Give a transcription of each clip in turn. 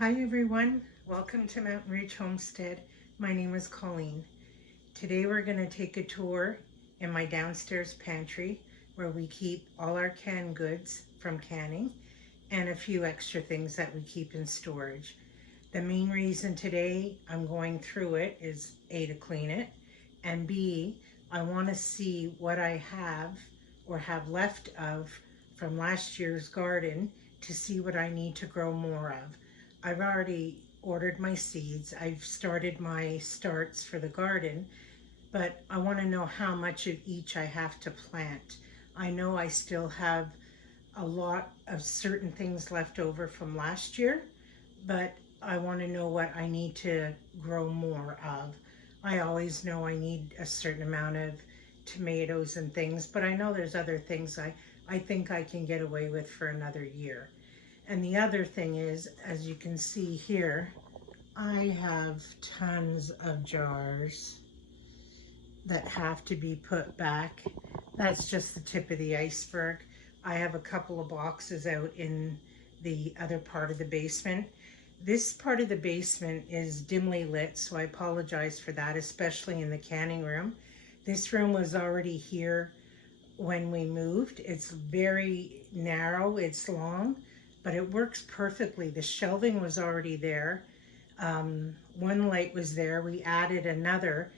Hi everyone, welcome to Mountain Ridge Homestead. My name is Colleen. Today we're going to take a tour in my downstairs pantry where we keep all our canned goods from canning and a few extra things that we keep in storage. The main reason today I'm going through it is A, to clean it, and B, I want to see what I have or have left of from last year's garden to see what I need to grow more of. I've already ordered my seeds. I've started my starts for the garden, but I want to know how much of each I have to plant. I know I still have a lot of certain things left over from last year, but I want to know what I need to grow more of. I always know I need a certain amount of tomatoes and things, but I know there's other things I think I can get away with for another year. And the other thing is, as you can see here, I have tons of jars that have to be put back. That's just the tip of the iceberg. I have a couple of boxes out in the other part of the basement. This part of the basement is dimly lit, so I apologize for that, especially in the canning room. This room was already here when we moved. It's very narrow, it's long, but it works perfectly. The shelving was already there. One light was there. We added another,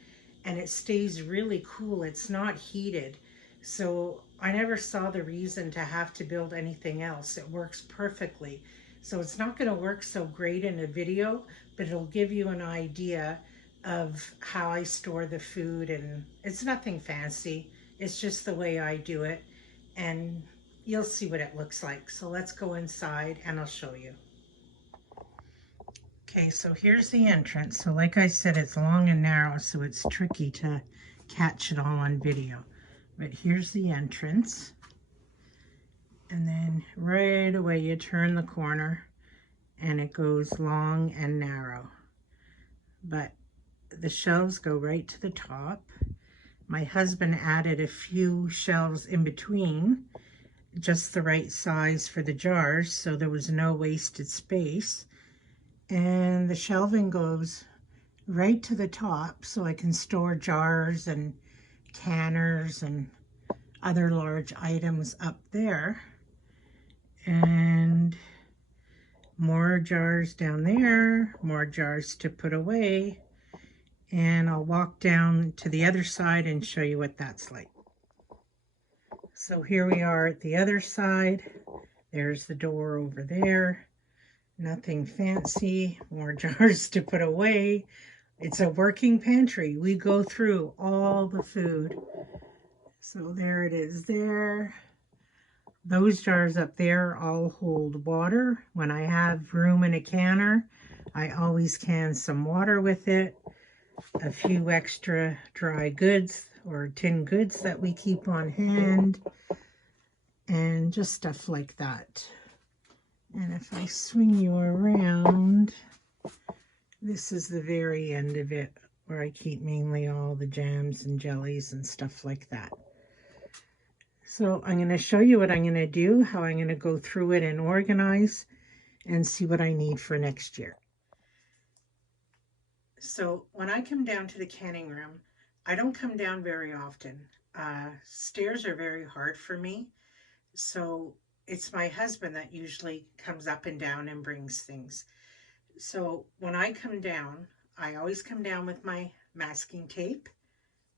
and it stays really cool. It's not heated. So I never saw the reason to have to build anything else. It works perfectly. So it's not going to work so great in a video, but it'll give you an idea of how I store the food, and it's nothing fancy. It's just the way I do it, and you'll see what it looks like. So let's go inside and I'll show you. Okay, so here's the entrance. So like I said, it's long and narrow, so it's tricky to catch it all on video. But here's the entrance. And then right away you turn the corner and it goes long and narrow. But the shelves go right to the top. My husband added a few shelves in between, just the right size for the jars, so there was no wasted space. And the shelving goes right to the top, so I can store jars and canners and other large items up there. And more jars down there, more jars to put away. And I'll walk down to the other side and show you what that's like. So here we are at the other side. There's the door over there. Nothing fancy, more jars to put away. It's a working pantry. We go through all the food. So there it is there. Those jars up there all hold water. When I have room in a canner, I always can some water with it. A few extra dry goods or tin goods that we keep on hand, and just stuff like that. And if I swing you around, this is the very end of it, where I keep mainly all the jams and jellies and stuff like that. So I'm going to show you what I'm going to do, how I'm going to go through it and organize and see what I need for next year. So when I come down to the canning room, I don't come down very often. Stairs are very hard for me. So it's my husband that usually comes up and down and brings things. So when I come down, I always come down with my masking tape,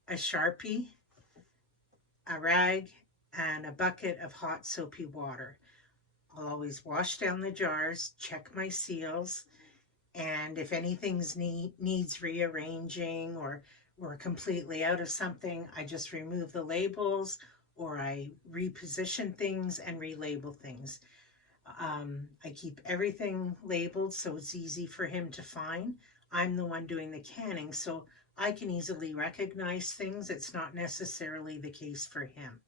a Sharpie, a rag, and a bucket of hot soapy water. I'll always wash down the jars, check my seals, and if anything needs rearranging or we're completely out of something, I just remove the labels, or I reposition things and relabel things. I keep everything labeled so it's easy for him to find. I'm the one doing the canning, so I can easily recognize things. It's not necessarily the case for him.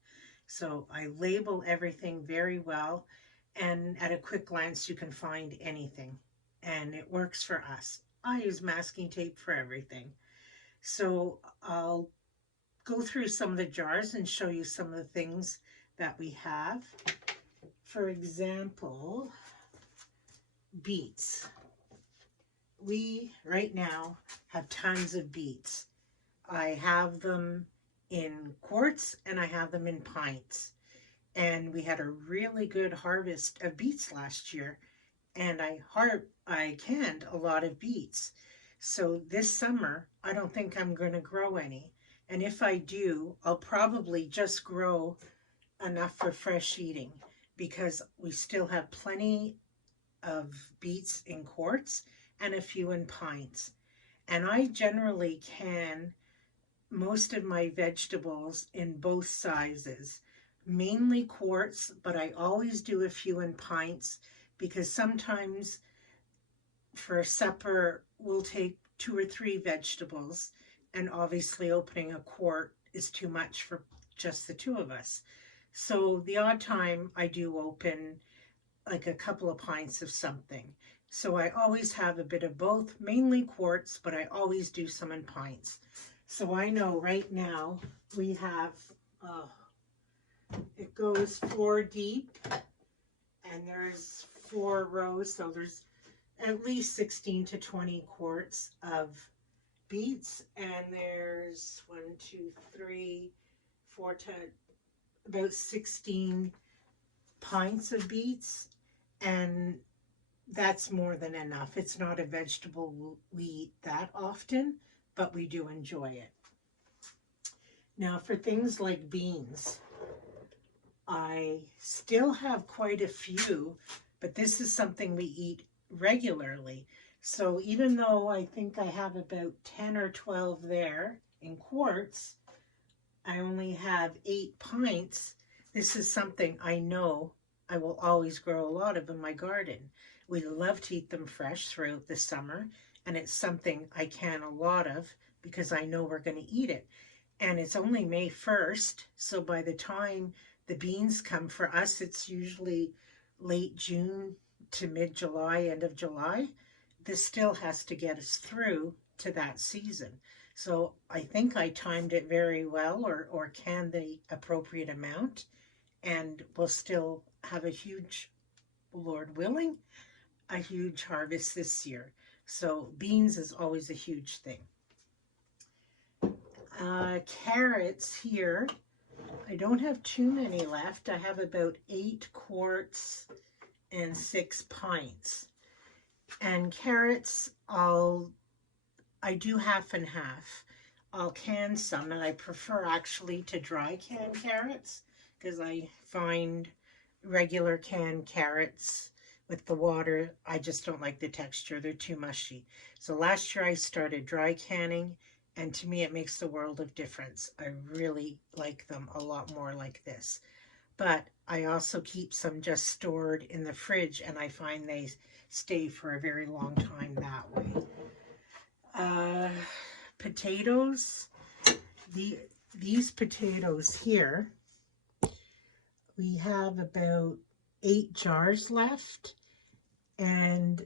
So I label everything very well, and at a quick glance you can find anything, and it works for us. I use masking tape for everything. So I'll go through some of the jars and show you some of the things that we have. For example, beets. we right now have tons of beets. I have them in quarts and I have them in pints. And we had a really good harvest of beets last year. And I canned a lot of beets. So this summer, I don't think I'm going to grow any. And if I do, I'll probably just grow enough for fresh eating because we still have plenty of beets in quarts and a few in pints. And I generally can most of my vegetables in both sizes, mainly quarts, but I always do a few in pints because sometimes for supper we'll take 2 or 3 vegetables, and obviously opening a quart is too much for just the 2 of us. So the odd time I do open like a couple of pints of something. So I always have a bit of both, mainly quarts, but I always do some in pints. So I know right now we have, it goes 4 deep and there's 4 rows. So there's at least 16 to 20 quarts of beets. And there's 1, 2, 3, 4 to about 16 pints of beets. And that's more than enough. It's not a vegetable we eat that often, but we do enjoy it. Now for things like beans, I still have quite a few, but this is something we eat regularly. So even though I think I have about 10 or 12 there in quarts, I only have 8 pints. This is something I know I will always grow a lot of in my garden. We love to eat them fresh throughout the summer, and it's something I can a lot of because I know we're going to eat it. And it's only May 1st, so by the time the beans come for us, it's usually late June to mid-July, end of July. This still has to get us through to that season. So I think I timed it very well, or canned the appropriate amount, and we'll still have a huge, Lord willing, a huge harvest this year. So beans is always a huge thing. Carrots here, I don't have too many left. I have about 8 quarts and 6 pints. And carrots, I do half and half. I'll can some, and I prefer actually to dry can carrots because I find regular canned carrots with the water, I just don't like the texture. They're too mushy. So last year I started dry canning, and to me it makes the world of difference. I really like them a lot more like this. But I also keep some just stored in the fridge, and I find they stay for a very long time that way. Potatoes. These potatoes here, we have about 8 jars left, and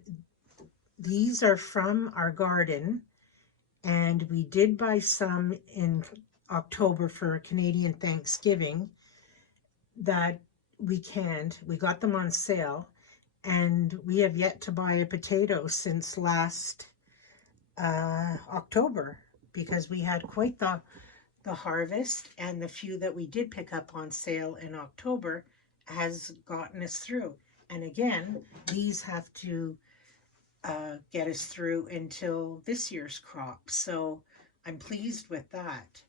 these are from our garden, and we did buy some in October for Canadian Thanksgiving that we canned. We got them on sale, and we have yet to buy a potato since last October because we had quite the harvest, and the few that we did pick up on sale in October has gotten us through. And again, these have to get us through until this year's crop. So I'm pleased with that.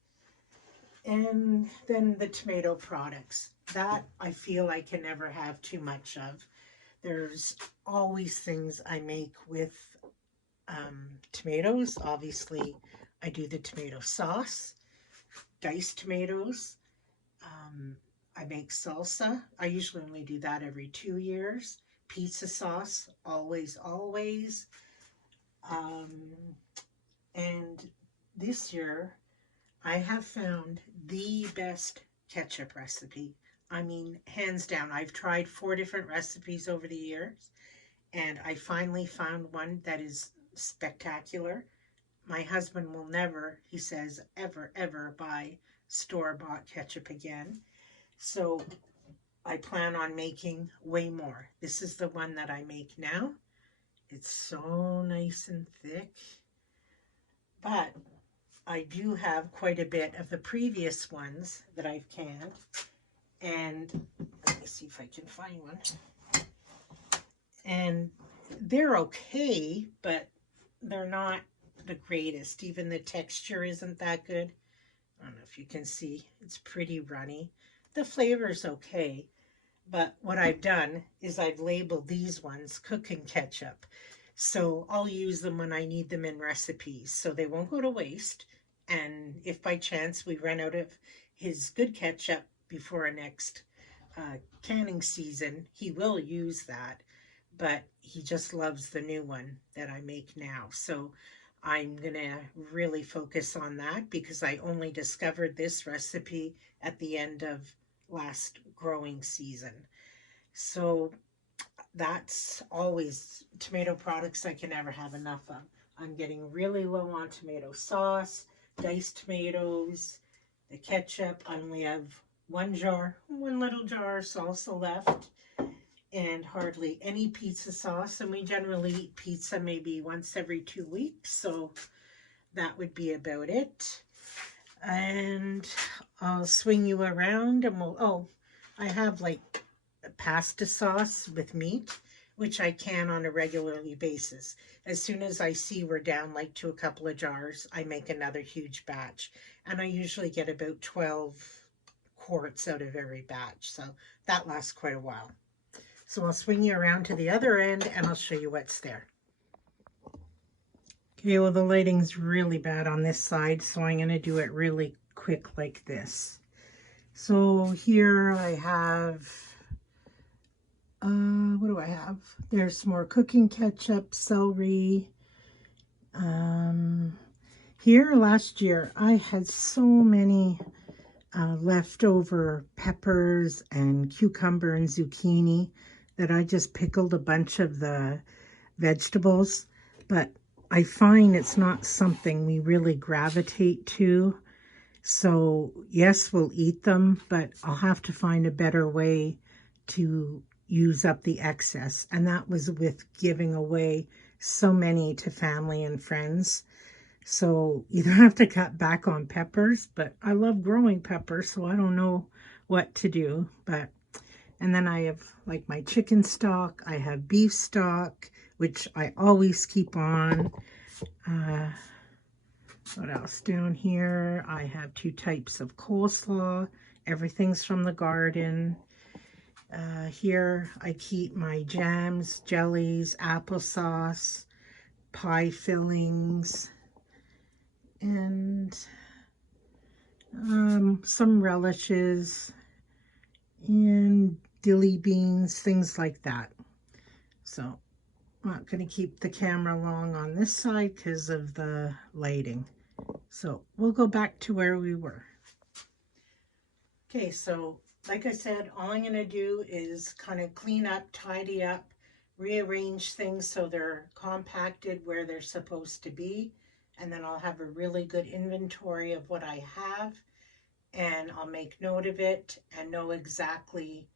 And then the tomato products. That I feel I can never have too much of. There's always things I make with tomatoes. Obviously, I do the tomato sauce, diced tomatoes. I make salsa. I usually only do that every 2 years. Pizza sauce, always, always. And this year, I have found the best ketchup recipe. I mean, hands down. I've tried 4 different recipes over the years, and I finally found one that is spectacular. My husband will never, he says, ever buy store-bought ketchup again. So I plan on making way more. This is the one that I make now. It's so nice and thick. But I do have quite a bit of the previous ones that I've canned. And let me see if I can find one. And they're okay, but they're not the greatest. Even the texture isn't that good. I don't know if you can see. It's pretty runny. The flavor's okay. But what I've done is I've labeled these ones cooking ketchup. So I'll use them when I need them in recipes. So they won't go to waste. And if by chance we run out of his good ketchup before our next canning season, he will use that. But he just loves the new one that I make now. So I'm going to really focus on that because I only discovered this recipe at the end of last growing season. So that's always tomato products I can never have enough of. I'm getting really low on tomato sauce, diced tomatoes, the ketchup. I only have one little jar of salsa left, and hardly any pizza sauce. And we generally eat pizza maybe once every 2 weeks, so that would be about it. And I'll swing you around and I have like pasta sauce with meat, which I can on a regularly basis. As soon as I see we're down like to a couple of jars, I make another huge batch. And I usually get about 12 quarts out of every batch. So that lasts quite a while. So I'll swing you around to the other end and I'll show you what's there. Okay, well the lighting's really bad on this side, so I'm going to do it really quick like this. So here I have, what do I have? There's some more cooking ketchup, celery. Here last year I had so many leftover peppers and cucumber and zucchini that I just pickled a bunch of the vegetables, but I find it's not something we really gravitate to. So yes, we'll eat them, but I'll have to find a better way to use up the excess. And that was with giving away so many to family and friends. So you don't have to cut back on peppers, but I love growing peppers, so I don't know what to do. And then I have like my chicken stock, I have beef stock, which I always keep on. What else down here? I have 2 types of coleslaw. Everything's from the garden. Here I keep my jams, jellies, applesauce, pie fillings, and some relishes and dilly beans, things like that. So I'm not going to keep the camera long on this side because of the lighting. So we'll go back to where we were. Okay, so like I said, all I'm going to do is kind of clean up, tidy up, rearrange things so they're compacted where they're supposed to be. And then I'll have a really good inventory of what I have. And I'll make note of it and know exactly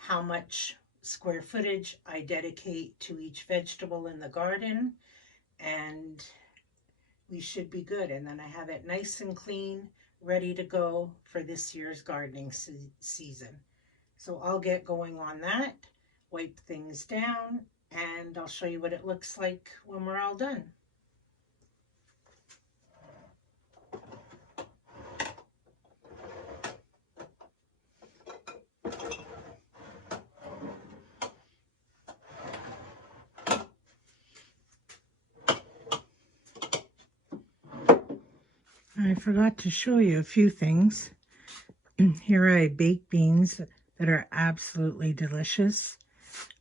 how much square footage I dedicate to each vegetable in the garden, and we should be good. And then I have it nice and clean, ready to go for this year's gardening season. So I'll get going on that, wipe things down, and I'll show you what it looks like when we're all done. I forgot to show you a few things. Here I have baked beans that are absolutely delicious.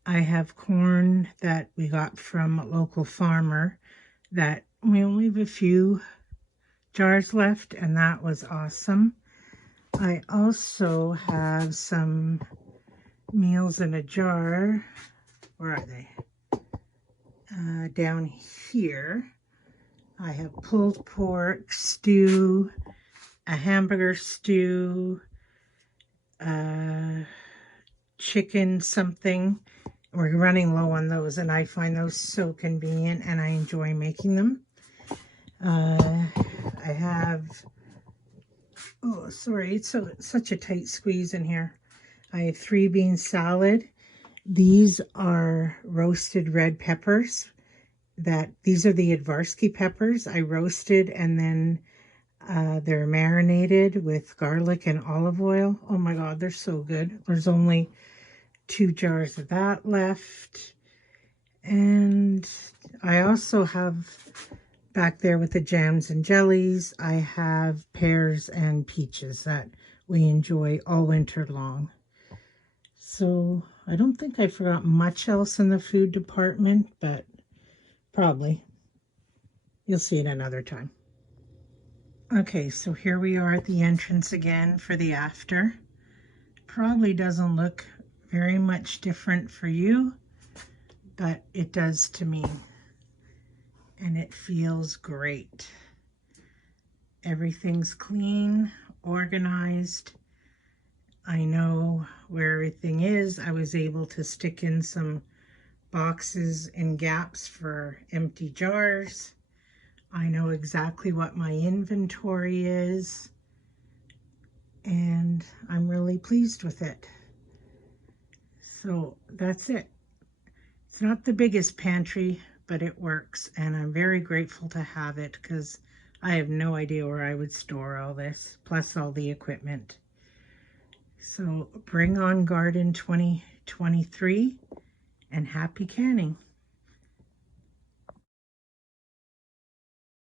I have corn that we got from a local farmer that we only have a few jars left, and that was awesome. I also have some meals in a jar. Where are they? Down here. I have pulled pork, stew, a hamburger stew, chicken something. we're running low on those, and I find those so convenient, and I enjoy making them. I have, oh, sorry, it's such a tight squeeze in here. I have 3-bean salad. These are roasted red peppers. These are the Advarsky peppers. I roasted, and then they're marinated with garlic and olive oil. Oh my God, they're so good. There's only 2 jars of that left. And I also have back there with the jams and jellies, I have pears and peaches that we enjoy all winter long. So I don't think I forgot much else in the food department, but probably. You'll see it another time. Okay, so here we are at the entrance again for the after. Probably doesn't look very much different for you, but it does to me. And it feels great. Everything's clean, organized. I know where everything is. I was able to stick in some boxes and gaps for empty jars. I know exactly what my inventory is, and I'm really pleased with it. So that's it. It's not the biggest pantry, but it works, and I'm very grateful to have it because I have no idea where I would store all this, plus all the equipment. So bring on garden 2023 and happy canning.